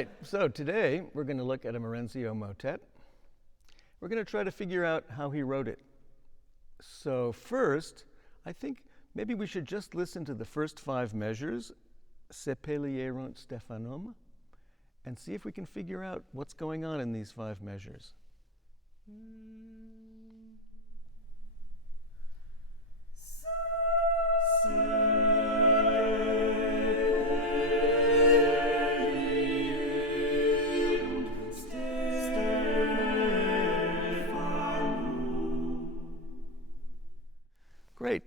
right, so today we're going to look at a Marenzio motet. We're going to try to figure out how he wrote it. So first, I think maybe we should just listen to the first 5 measures, Sepelierunt Stephanum, and see if we can figure out what's going on in these 5 measures. Great.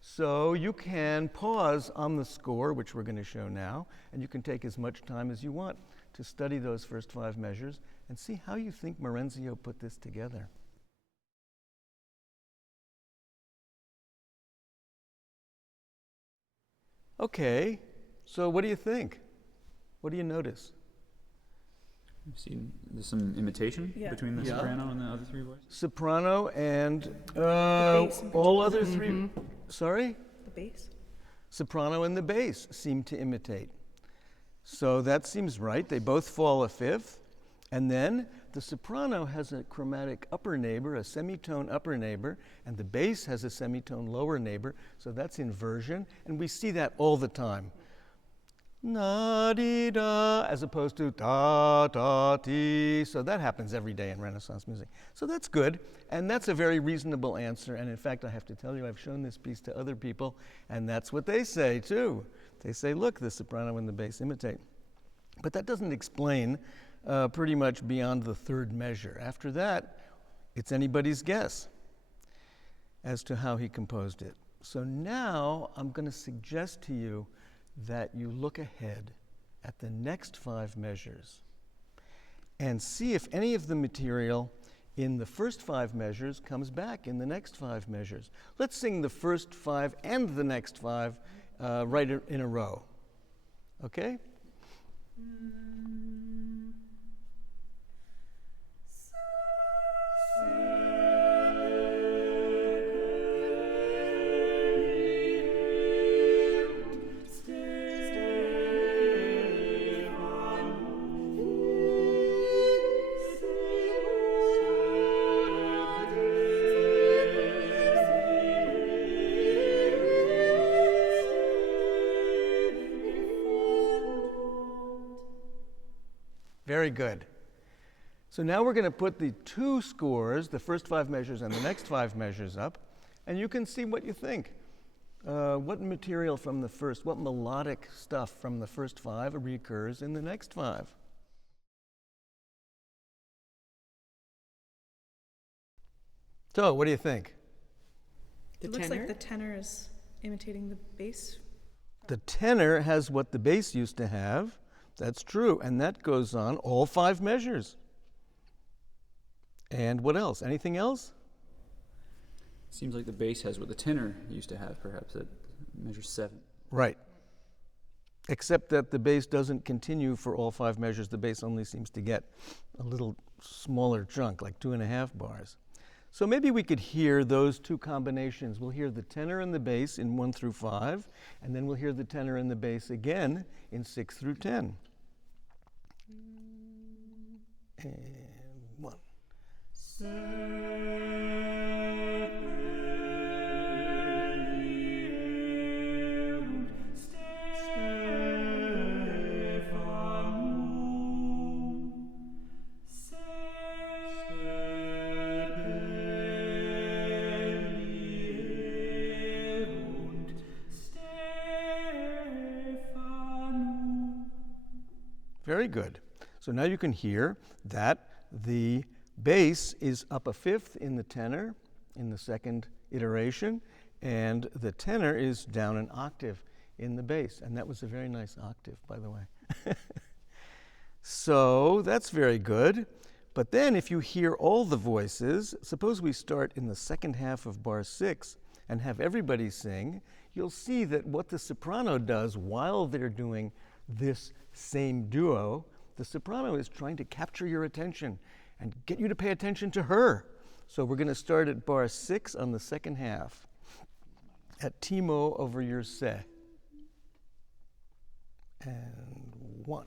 So you can pause on the score, which we're going to show now, and you can take as much time as you want to study those first 5 measures and see how you think Marenzio put this together. Okay, so what do you think? What do you notice? I've seen there's some imitation between the soprano and the other 3 voices. Soprano and bass all other 3. Sorry? The bass. Soprano and the bass seem to imitate. So that seems right. They both fall a 5th. And then the soprano has a chromatic upper neighbor, a semitone upper neighbor, and the bass has a semitone lower neighbor. So that's inversion. And we see that all the time. Na-di-da, as opposed to da-da-ti. So that happens every day in Renaissance music. So that's good, and that's a very reasonable answer. And in fact, I have to tell you, I've shown this piece to other people, and that's what they say too. They say, look, the soprano and the bass imitate. But that doesn't explain pretty much beyond the 3rd measure. After that, it's anybody's guess as to how he composed it. So now I'm going to suggest to you that you look ahead at the next 5 measures and see if any of the material in the first 5 measures comes back in the next 5 measures. Let's sing the first 5 and the next 5 right in a row. Okay? Very good. So now we're going to put the 2 scores, the first 5 measures and the next 5 measures up, and you can see what you think. What material from the first, what melodic stuff from the first 5 recurs in the next 5? So, what do you think? It looks like the tenor is imitating the bass. The tenor has what the bass used to have. That's true, and that goes on all 5 measures. And what else? Anything else? Seems like the bass has what the tenor used to have, perhaps at measure 7. Right. Except that the bass doesn't continue for all 5 measures. The bass only seems to get a little smaller chunk, like 2.5 bars. So maybe we could hear those 2 combinations. We'll hear the tenor and the bass in 1 through 5, and then we'll hear the tenor and the bass again in 6 through 10. And 1. Very good. So now you can hear that the bass is up a 5th in the tenor in the 2nd iteration, and the tenor is down an octave in the bass. And that was a very nice octave, by the way. So that's very good. But then if you hear all the voices, suppose we start in the 2nd half of bar 6 and have everybody sing, you'll see that what the soprano does while they're doing this same duo, the soprano is trying to capture your attention and get you to pay attention to her. So we're going to start at bar 6 on the 2nd half at Timo over your se. And 1.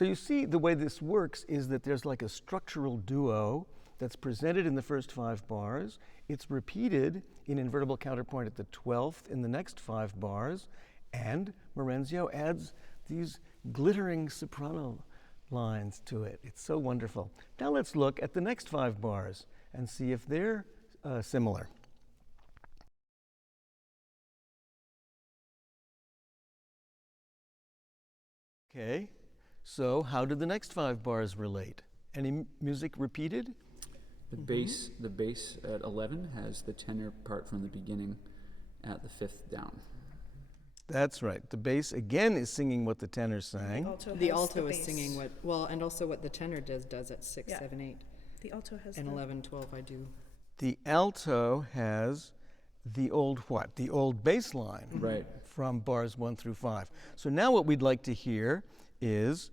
So you see the way this works is that there's like a structural duo that's presented in the first 5 bars. It's repeated in invertible counterpoint at the 12th in the next 5 bars, and Marenzio adds these glittering soprano lines to it. It's so wonderful. Now let's look at the next 5 bars and see if they're similar. Okay, so how do the next 5 bars relate? Any music repeated? The bass at 11 has the tenor part from the beginning at the 5th down. That's right. The bass again is singing what the tenor sang. The alto is singing and also what the tenor does at 6, 7, 8. The alto has and 11, 12 I do. The alto has the old what? The old bass line. Right. From bars 1 through 5. So now what we'd like to hear is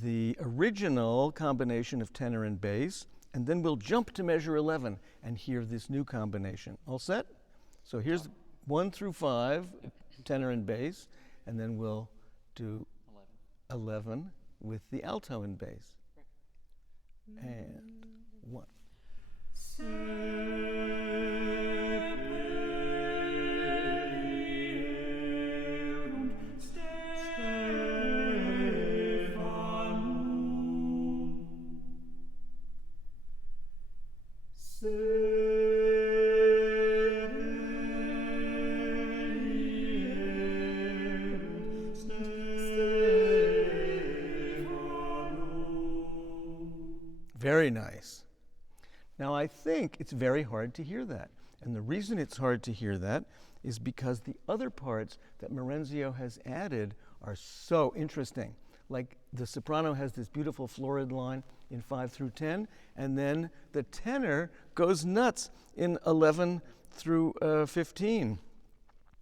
the original combination of tenor and bass, and then we'll jump to measure 11 and hear this new combination. All set? So here's 1 through 5, tenor and bass, and then we'll do 11 with the alto and bass. And 1. Very nice. Now I think it's very hard to hear that. And the reason it's hard to hear that is because the other parts that Marenzio has added are so interesting. Like the soprano has this beautiful florid line in 5 through 10, and then the tenor goes nuts in 11 through 15.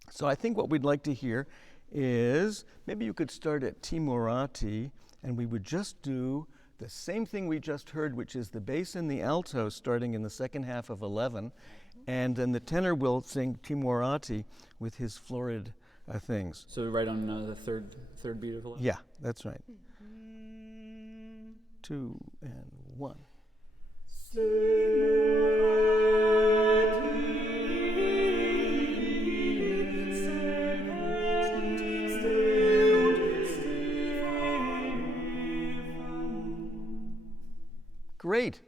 So I think what we'd like to hear is, maybe you could start at Timorati, and we would just do the same thing we just heard, which is the bass and the alto starting in the second half of 11, and then the tenor will sing Timorati with his florid things. So right on the third beat of 11? Yeah, that's right. 2 and 1. Great.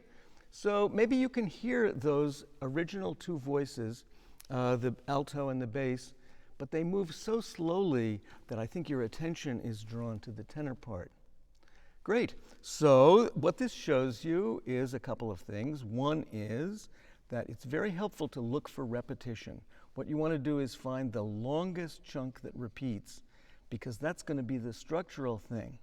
So maybe you can hear those original 2 voices, the alto and the bass, but they move so slowly that I think your attention is drawn to the tenor part. Great. So what this shows you is a couple of things. One is that it's very helpful to look for repetition. What you want to do is find the longest chunk that repeats, because that's going to be the structural thing.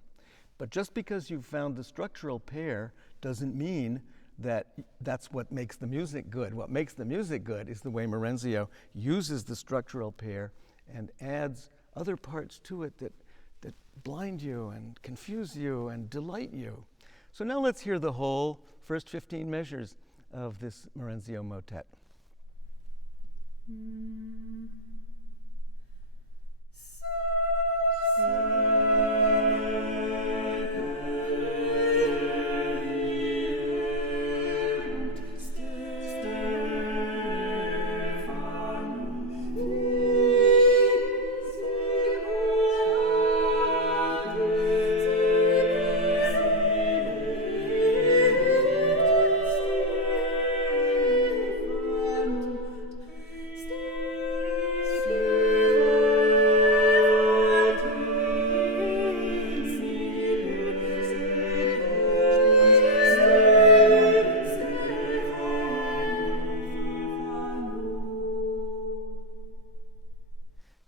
But just because you've found the structural pair doesn't mean that that's what makes the music good. What makes the music good is the way Marenzio uses the structural pair and adds other parts to it that blind you and confuse you and delight you. So now let's hear the whole first 15 measures of this Marenzio motet.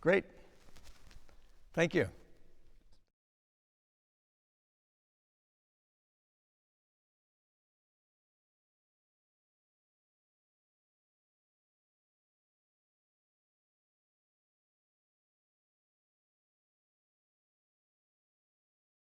Great. Thank you.